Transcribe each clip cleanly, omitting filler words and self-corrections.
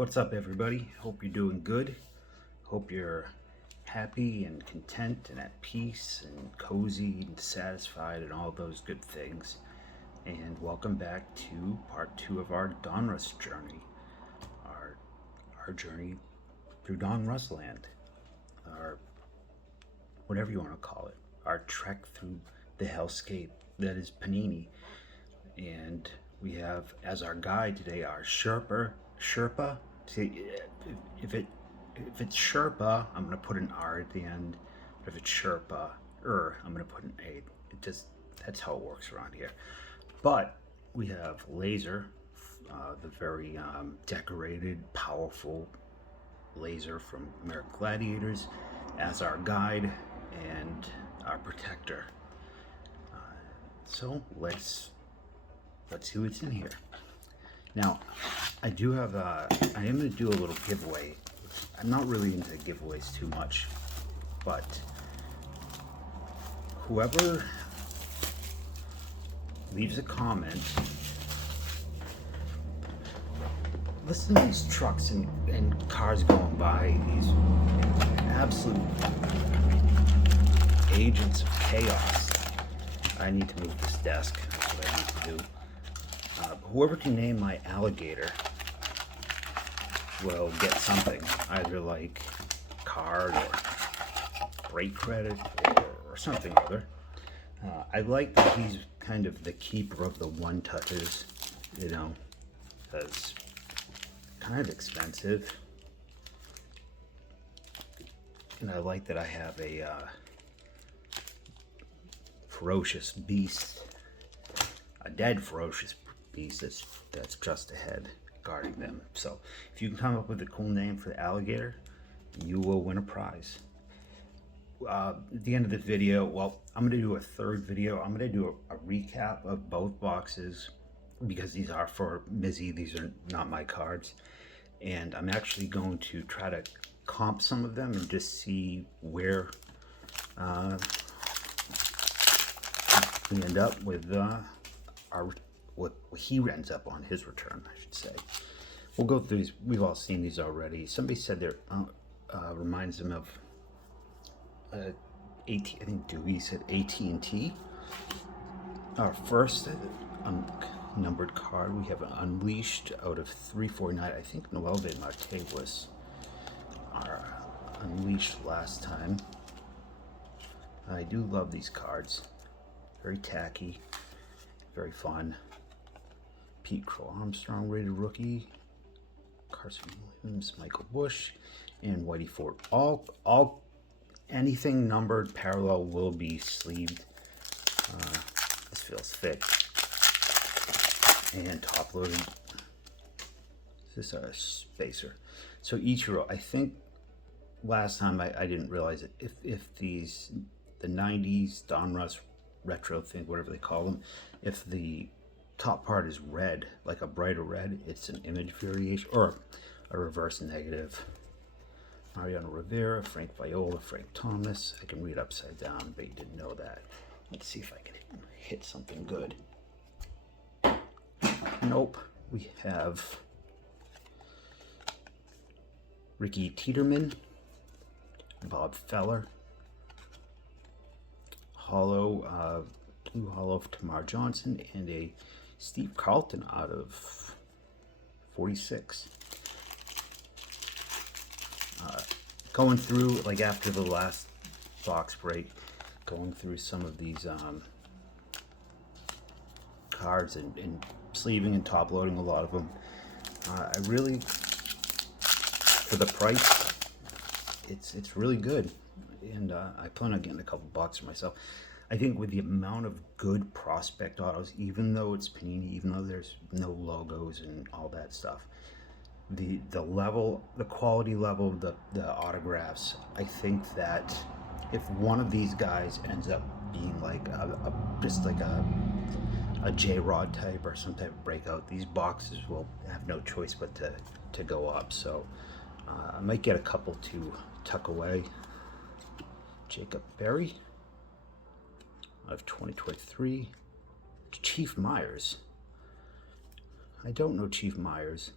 What's up, everybody? Hope you're doing good. Hope you're happy and content and at peace and cozy and satisfied and all those good things. And welcome back to part 2 of our Donruss journey. Our journey through Donruss land. Our whatever you want to call it. Our trek through the hellscape that is Panini. And we have as our guide today our Sherpa. See, if it's Sherpa, I'm gonna put an R at the end. But if it's Sherpa, I'm gonna put an A. That's how it works around here. But we have Laser, the very decorated, powerful Laser from American Gladiators, as our guide and our protector. So let's see what's in here. Now, I am going to do a little giveaway. I'm not really into giveaways too much, but whoever leaves a comment, listen to these trucks and cars going by, these absolute agents of chaos. I need to move this desk. That's what I need to do. Whoever can name my alligator will get something, either like a card or break credit or something other. I like that he's kind of the keeper of the one-touches, because kind of expensive. And I like that I have a ferocious beast, a dead ferocious beast that's just ahead guarding them. So if you can come up with a cool name for the alligator, you will win a prize. At the end of the video, well, I'm going to do a third video. I'm going to do a recap of both boxes because these are for Mizzy. These are not my cards. And I'm actually going to try to comp some of them and just see where we end up with what he ends up on his return, I should say. We'll go through these. We've all seen these already. Somebody said they're reminds them of I think Dewey said AT&T. Our first numbered card, we have an Unleashed out of 349. I think Noel de Marte was our Unleashed last time. I do love these cards. Very tacky, very fun. Pete Crow Armstrong, rated rookie. Carson Williams, Michael Bush, and Whitey Ford. All anything numbered parallel will be sleeved. This feels thick and top loaded. This is a spacer. So Ichiro, I think last time I didn't realize it. If the 90s Donruss retro thing, whatever they call them, if the top part is red, like a brighter red, it's an image variation or a reverse negative. Mariano Rivera, Frank Viola, Frank Thomas. I can read upside down, but you didn't know that. Let's see if I can hit something good. Nope. We have Ricky Tiedemann, Bob Feller, hollow, blue hollow of Tamar Johnson, and a Steve Carlton out of 46. Going through, like after the last box break, going through some of these cards and sleeving and top loading a lot of them. I really, for the price, it's really good, and I plan on getting a couple bucks for myself. I think with the amount of good prospect autos, even though it's Panini, even though there's no logos and all that stuff, the level, the quality level of the autographs, I think that if one of these guys ends up being like just like a J-Rod type or some type of breakout, these boxes will have no choice but to go up. So I might get a couple to tuck away. Jacob Berry of 2023. Chief Myers. I don't know Chief Myers.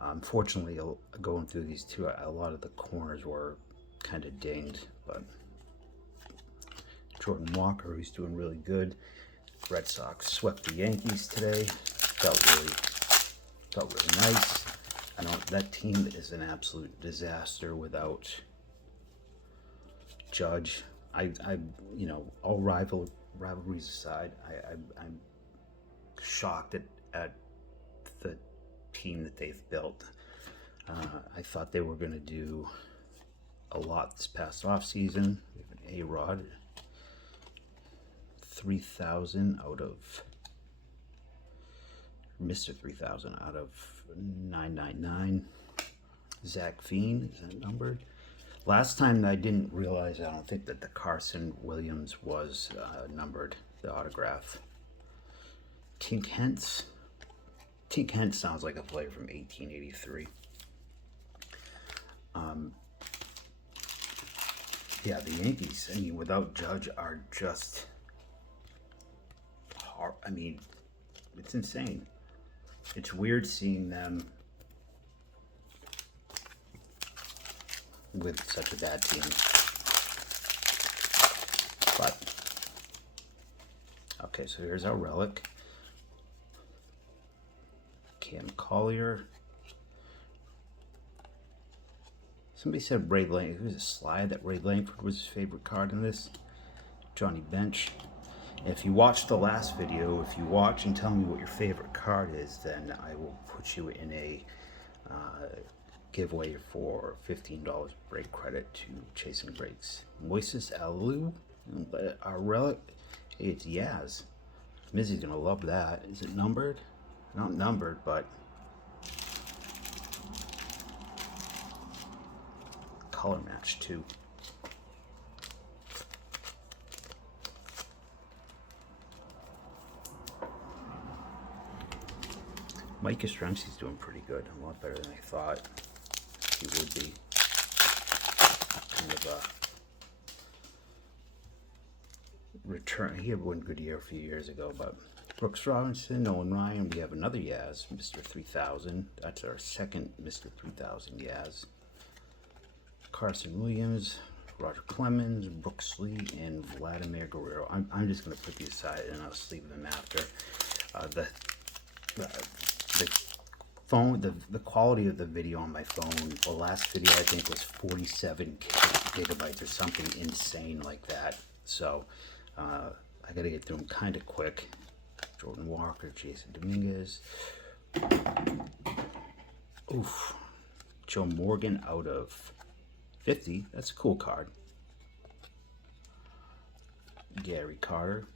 Unfortunately, going through these two, a lot of the corners were kind of dinged, but Jordan Walker, who's doing really good. Red Sox swept the Yankees today. Felt really nice. I know that team is an absolute disaster without Judge. You know, all rivalries aside, I'm shocked at the team that they've built. I thought they were going to do a lot this past offseason. We have an A-Rod, 3,000 out of Mr. 3,000 out of 999. Zach Fiend, is that numbered? Last time I didn't realize, I don't think that the Carson Williams was numbered, the autograph. Tink Hence. Tink Hence sounds like a player from 1883. Yeah, the Yankees, I mean, without Judge, are just hard. I mean, it's insane. It's weird seeing them with such a bad team. But, okay, so here's our relic. Cam Collier. Somebody said Ray Langford. It was a slide that Ray Langford was his favorite card in this. Johnny Bench. If you watched the last video, if you watch and tell me what your favorite card is, then I will put you in a giveaway for $15 break credit to Chasing Breaks. Moises Alou, our relic. Hey, it's Yaz. Mizzy's gonna love that. Is it numbered? Not numbered, but color match too. Mike Yastrzemski's doing pretty good, a lot better than I thought he would be. Kind of a return. He had one good year a few years ago, but Brooks Robinson, Nolan Ryan, we have another Yaz, Mr. 3000. That's our second Mr. 3000 Yaz. Carson Williams, Roger Clemens, Brooks Lee, and Vladimir Guerrero. I'm just going to put these aside and I'll sleeve them after. The phone, the quality of the video on my phone, the last video I think was 47 gigabytes or something insane like that. So I got to get through them kind of quick. Jordan Walker, Jason Dominguez. Oof. Joe Morgan out of 50. That's a cool card. Gary Carter,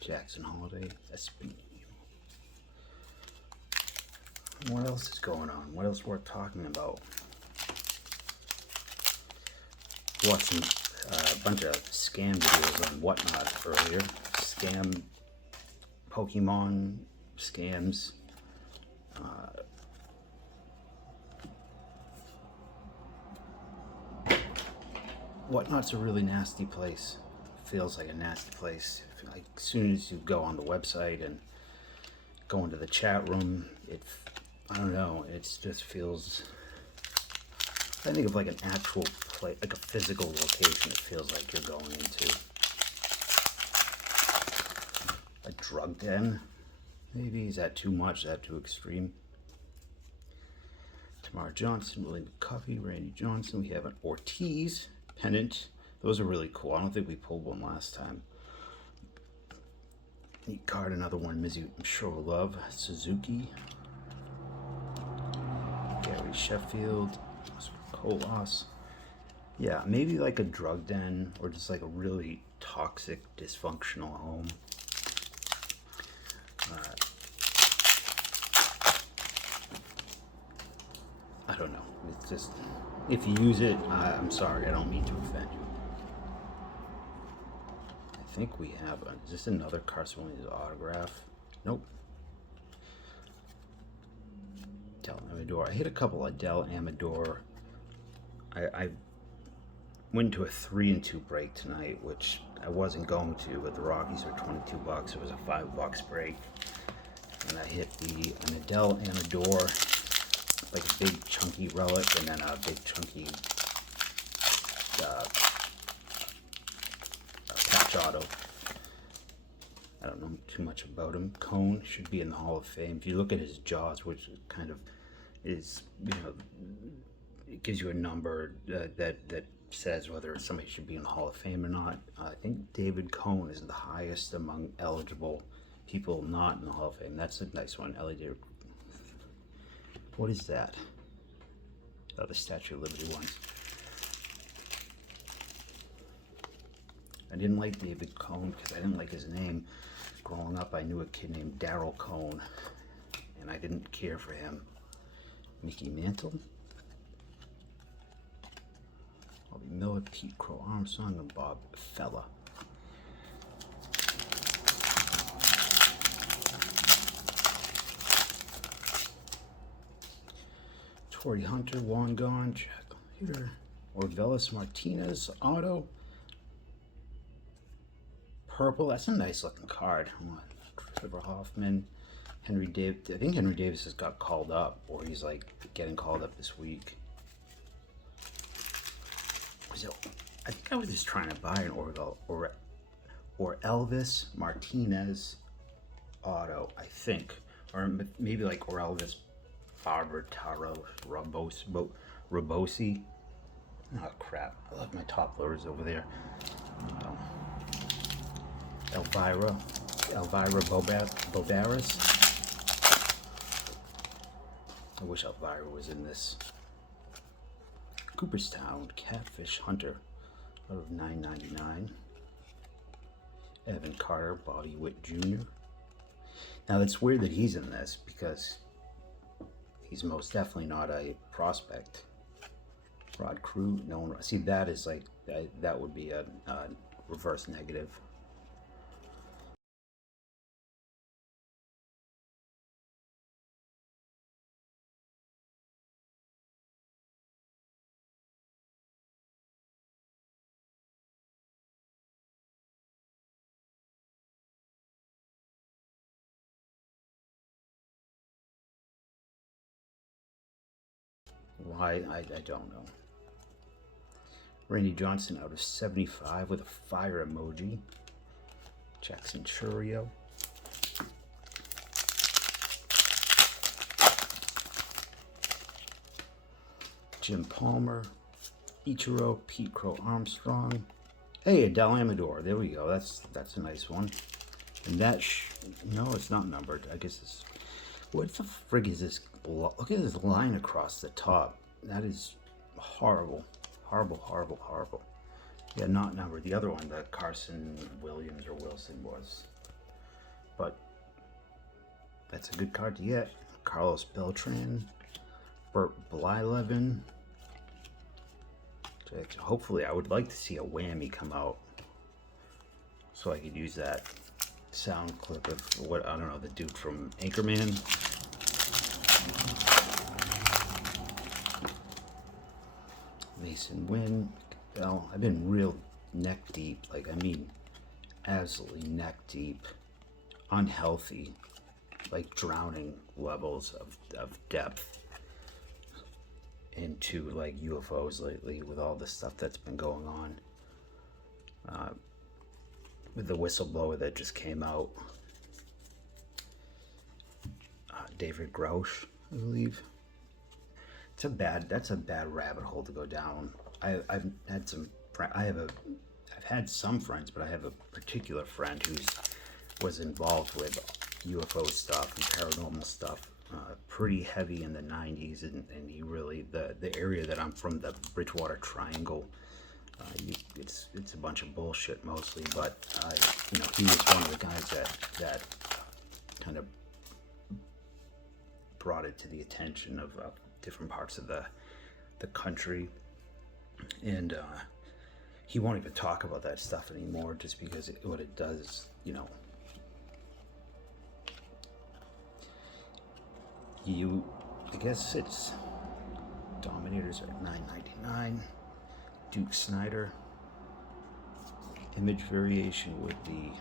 Jackson Holiday. What else is going on? What else worth talking about? Watching a bunch of scam videos on Whatnot earlier. Scam Pokemon scams. Whatnot's a really nasty place. Feels like a nasty place. Like as soon as you go on the website and go into the chat room, I don't know, it just feels, I think of like an actual place, like a physical location. It feels like you're going into a drug den. Maybe, is that too much? Is that too extreme? Tamara Johnson, William McCuffey, Randy Johnson. We have an Ortiz pennant. Those are really cool. I don't think we pulled one last time. Neat card, another one Mizzy I'm sure will love. Suzuki. Gary Sheffield. Colas. Yeah, maybe like a drug den or just like a really toxic, dysfunctional home. I don't know. It's just, if you use it, I'm sorry, I don't mean to offend you. I think we have, is this another Carson Williams autograph? Nope. Adele Amador. I hit a couple Adele Amador. I went to a 3-2 break tonight, which I wasn't going to, but the Rockies were $22. It was a $5 break. And I hit an Adele Amador like a big chunky relic and then a big chunky patch auto. I don't know too much about him. Cone should be in the Hall of Fame. If you look at his jaws, which kind of is, it gives you a number that says whether somebody should be in the Hall of Fame or not. I think David Cone is the highest among eligible people not in the Hall of Fame. That's a nice one. David. What is that? Oh, the Statue of Liberty ones. I didn't like David Cone because I didn't like his name. Growing up, I knew a kid named Daryl Cone, and I didn't care for him. Mickey Mantle, Bobby Miller, Pete Crow Armstrong, and Bob Fella. Torrey Hunter, Juan Gone, Jack Leader, Orvelis Martinez, Auto. Purple, that's a nice looking card. Trevor Hoffman, Henry Davis. I think Henry Davis has got called up, or he's like getting called up this week. So I think I was just trying to buy an or Elvis Martinez auto, I think, or maybe like Elvis Barbertaro Robosi. Oh crap! I left my top loaders over there. Elvira Bobaris. I wish Elvira was in this. Cooperstown Catfish Hunter out of $9.99. Evan Carter, Bobby Witt Jr. Now it's weird that he's in this because he's most definitely not a prospect. Rod Crew, no one. See, that is like that would be a reverse negative. Why, I don't know. Randy Johnson out of 75 with a fire emoji. Jackson Churio. Jim Palmer. Ichiro, Pete Crow Armstrong. Hey, Adele Amador. There we go. That's a nice one. And that, no, it's not numbered. I guess it's, what the frig is this? Look at this line across the top. That is horrible. Horrible, horrible, horrible. Yeah, not numbered. The other one, the Carson Williams or Wilson was. But that's a good card to get. Carlos Beltran. Bert Blyleven. Hopefully, I would like to see a whammy come out. So I could use that sound clip of what, I don't know, the dude from Anchorman. Mason Wynn. Well, I've been real neck deep, like I mean absolutely neck deep, unhealthy, like drowning levels of depth into like UFOs lately with all the stuff that's been going on. With the Whistleblower that just came out. David Grusch, I believe. That's a bad rabbit hole to go down. I've had some friends, but I have a particular friend who was involved with UFO stuff and paranormal stuff pretty heavy in the 90s, and he really, the area that I'm from, the Bridgewater Triangle, it's a bunch of bullshit mostly, but he was one of the guys that kind of brought it to the attention of different parts of the country, and he won't even talk about that stuff anymore, just because what it does, I guess it's Dominators at $9.99. Duke Snyder. Image variation with the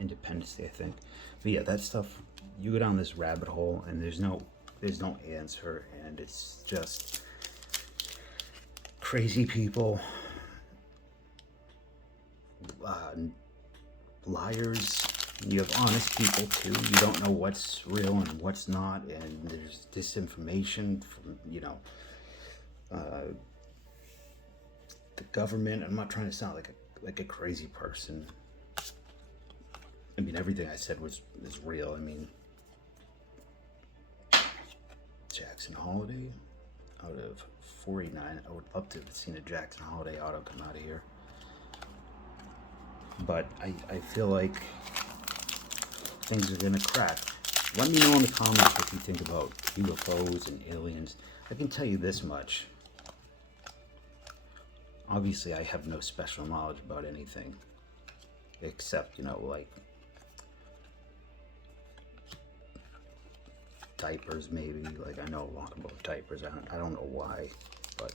Independence Day, I think. But yeah, that stuff, you go down this rabbit hole and there's no answer, and it's just crazy people, liars. You have honest people too. You don't know what's real and what's not, and there's disinformation from the government. I'm not trying to sound like a crazy person. I mean, everything I said is real. I mean, Jackson Holiday out of 489. I would love to have seen a Jackson Holiday auto come out of here. But I feel like things are gonna crack. Let me know in the comments what you think about UFOs and aliens. I can tell you this much. Obviously, I have no special knowledge about anything. Except, like diapers, maybe. Like, I know a lot about diapers. I don't know why, but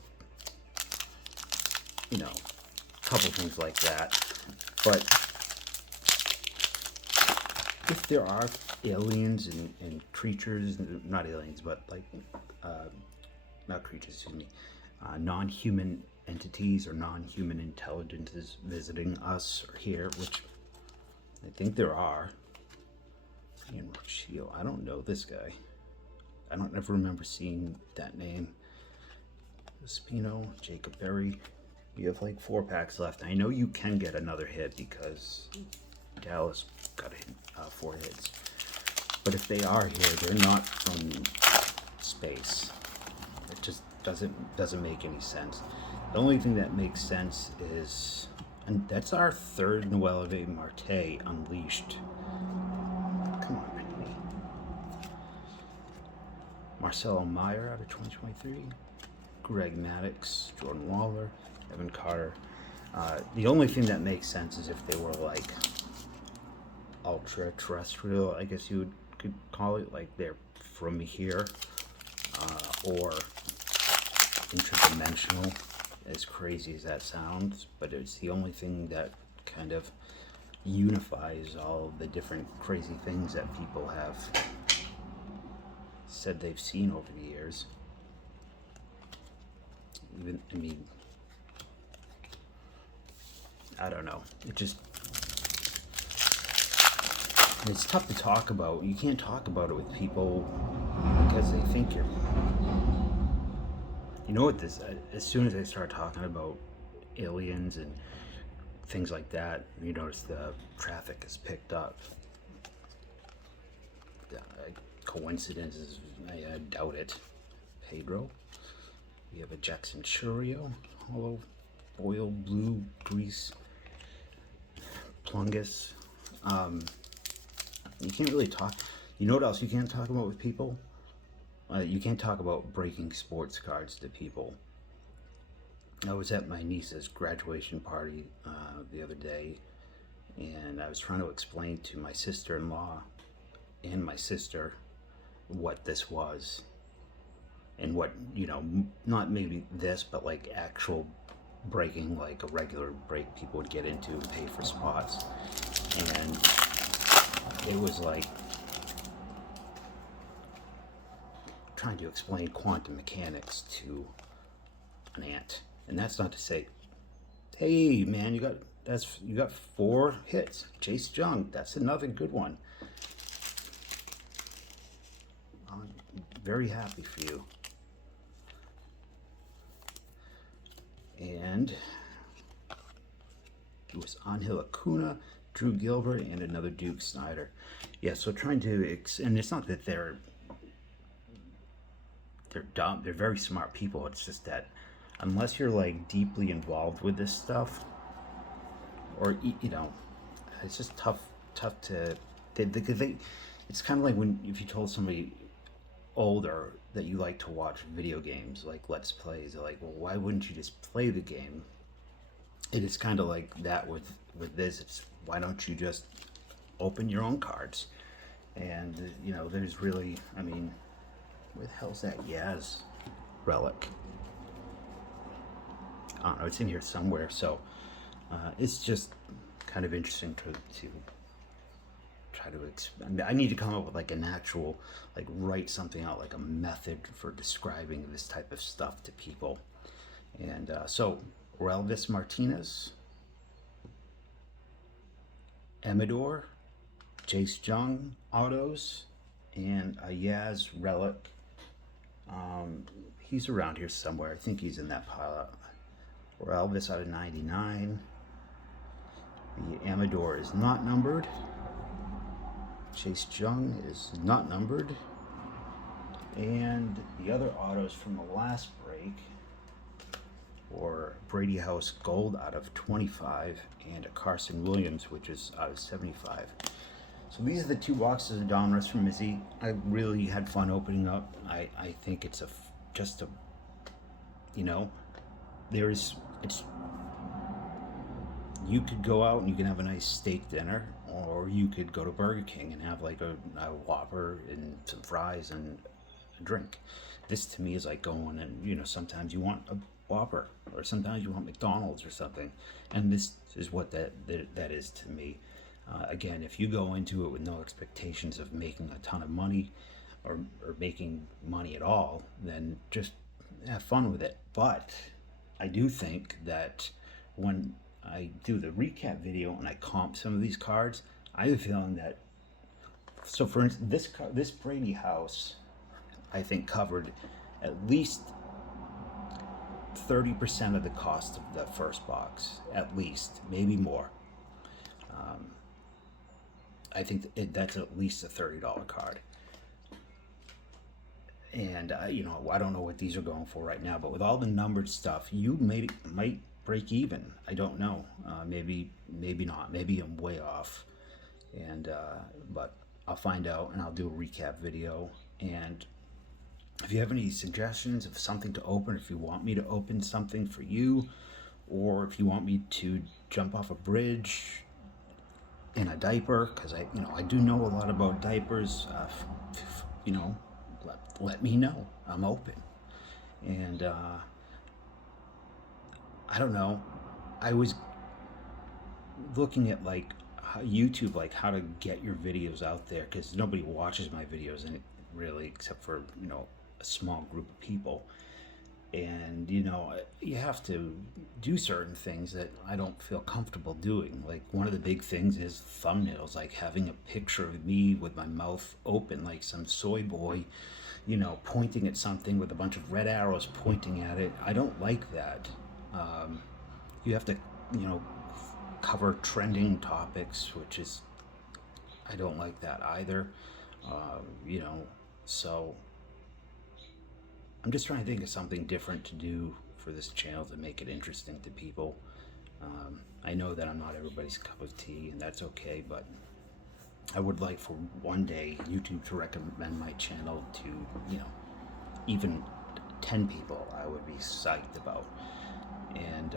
a couple things like that. But if there are aliens and creatures, not aliens, but like not creatures, excuse me, non-human entities or non-human intelligences visiting us or here, which I think there are. I don't know this guy. I don't ever remember seeing that name. Spino, Jacob Berry. You have like 4 packs left. I know you can get another hit because Dallas got 4 hits. But if they are here, they're not from space. It just doesn't make any sense. The only thing that makes sense is, and that's our 3rd Noelle Marte unleashed. Come on, baby. Marcelo Meyer out of 2023. Greg Maddox, Jordan Waller, Evan Carter. The only thing that makes sense is if they were like ultra terrestrial, I guess you could call it, like they're from here, or interdimensional, as crazy as that sounds, but it's the only thing that kind of unifies all the different crazy things that people have said they've seen over the years. I don't know. It's tough to talk about. You can't talk about it with people because they think you're... You know what as soon as I start talking about aliens and things like that, you notice the traffic is picked up. Coincidences, I doubt it. Pedro. We have a Jackson Churio, hollow oil, blue, grease, plungus. You can't really talk. You know what else you can't talk about with people? You can't talk about breaking sports cards to people. I was at my niece's graduation party the other day, and I was trying to explain to my sister-in-law and my sister what this was, and what, not maybe this, but like actual breaking, like a regular break people would get into and pay for spots. And it was like trying to explain quantum mechanics to an ant. And that's not to say, hey man, you got 4 hits. Chase Jung, that's another good one. I'm very happy for you. And it was Angel Acuna, Drew Gilbert, and another Duke Snyder. Yeah, so trying to, and it's not that they're dumb. They're very smart people. It's just that unless you're like deeply involved with this stuff, or it's just tough to. It's kind of like if you told somebody older that you like to watch video games, like Let's Plays, they're like, well, why wouldn't you just play the game? It is kind of like that with this. It's, why don't you just open your own cards? And there's really, where the hell's that Yaz relic? I don't know, it's in here somewhere. So it's just kind of interesting to try to I need to come up with like an actual, like write something out, like a method for describing this type of stuff to people. And so Relvis Martinez, Amador, Jace Jung Autos, and a Yaz Relic. He's around here somewhere. I think he's in that pile. Elvis out of 99. The Amador is not numbered. Chase Jung is not numbered. And the other autos from the last break were Brady House Gold out of 25 and a Carson Williams, which is out of 75. So these are the 2 boxes of Donruss from Mizzy. I really had fun opening up. I think it's just a, you know, you could go out and you can have a nice steak dinner, or you could go to Burger King and have like a Whopper and some fries and a drink. This to me is like going and, you know, sometimes you want a Whopper or sometimes you want McDonald's or something, and this is what that is to me. Again, if you go into it with no expectations of making a ton of money or making money at all, then just have fun with it. But I do think that when I do the recap video and I comp some of these cards, I have a feeling that, so for instance, this Brady House, I think covered at least 30% of the cost of the first box, at least, maybe more. I think that's at least a $30 card. And you know, I don't know what these are going for right now, but with all the numbered stuff, you might break even. I don't know. Maybe not. Maybe I'm way off. And but I'll find out, and I'll do a recap video. And if you have any suggestions of something to open, if you want me to open something for you, or if you want me to jump off a bridge in a diaper, because I do know a lot about diapers, you know, let me know. I'm open. And I don't know, I was looking at like YouTube, like how to get your videos out there, because nobody watches my videos and really, except for, you know, a small group of people. And you know, you have to do certain things that I don't feel comfortable doing. Like one of the big things is thumbnails, like having a picture of me with my mouth open like some soy boy, you know, pointing at something with a bunch of red arrows pointing at it. I don't like that. You have to, you know, cover trending topics, which is, I don't like that either. You know, so I'm just trying to think of something different to do for this channel to make it interesting to people. I know that I'm not everybody's cup of tea, and that's okay, but I would like for one day YouTube to recommend my channel to, you know, even 10 people. I would be psyched about. And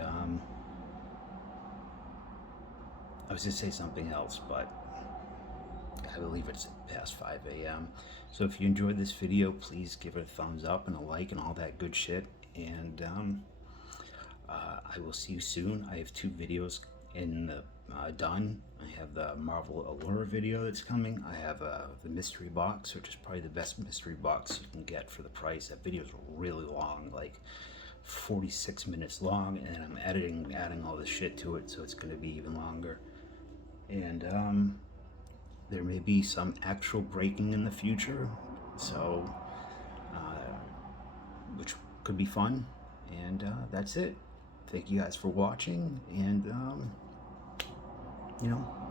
I was going to say something else, but I believe it's past 5 a.m. So if you enjoyed this video, please give it a thumbs up and a like and all that good shit. And I will see you soon. I have 2 videos in the done. I have the Marvel Allure video that's coming. I have the mystery box, which is probably the best mystery box you can get for the price. That video is really long, like 46 minutes long, and I'm adding all this shit to it, so it's going to be even longer. And there may be some actual breaking in the future, so which could be fun. And that's it. Thank you guys for watching, and you know,